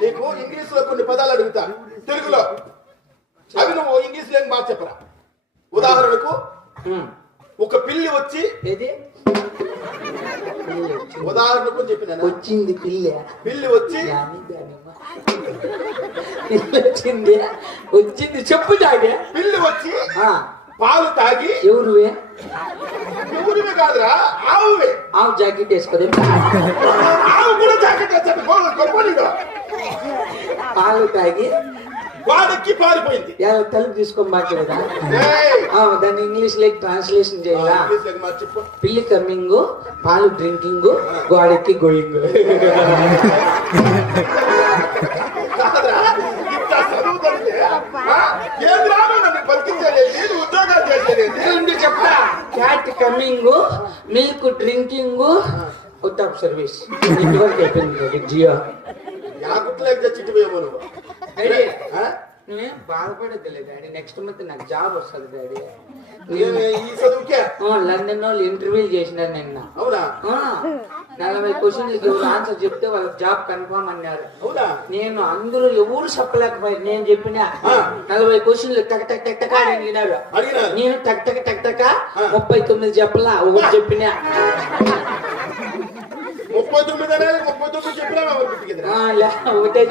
నీకు ఇంగ్లీష్ లో కొన్ని పదాలు అడుగుతా తెలుగులో, అవి నువ్వు ఇంగ్లీష్ లో బాగా చెప్పరా. ఉదాహరణకు ఒక పిల్లి వచ్చి, ఏది ఉదాహరణకు చెప్పిన వచ్చింది పిల్లి, పిల్లి వచ్చి వచ్చింది వచ్చింది చెప్పు తాగే. పిల్లి వచ్చి పాలు తాగి, ఎవరువే? ఊరివే కాదురా, ఆవువే. ఆవు జాకెట్ వేసుకోదే, ఆవు కూడా జాకెట్ వేస్తాడు. పాలు తాగి వాడెక్కి పారిపోయింది. తలుపు తీసుకొని మాట్లాడదా? దాన్ని ఇంగ్లీష్ లో ట్రాన్స్లేషన్ చేయాలా? చెప్పు. పిల్లి కమ్మింగ్, పాలు డ్రింకింగ్, గోడెక్కి గోయింగ్. చెప్తా. Cat coming, milk drinking, out of service. ఇంతవరకు అయిపోయింది జియో. నువ్వేం బాధపడద్దులే డాడీ, నెక్స్ట్ మంత్ నాకు జాబ్ వస్తుంది డాడీ. లండన్ వాళ్ళు ఇంటర్వ్యూలు చేసినారు నిన్న. 40 క్వశ్చన్లకి ఆన్సర్ చెప్తే వాళ్ళకి జాబ్ కన్ఫర్మ్ అన్నారు. నేను అందరూ ఎవరు చెప్పలేకపోయారు. నేను చెప్పిన 40 క్వశ్చన్లు టక్ టక్ టక్ టక్ అని అడిగినారు. నేను టక్ టక్ టక్ టక్ 39 చెప్పలా, ఒకటి చెప్పిన. 39 చెప్పినా ఒకటే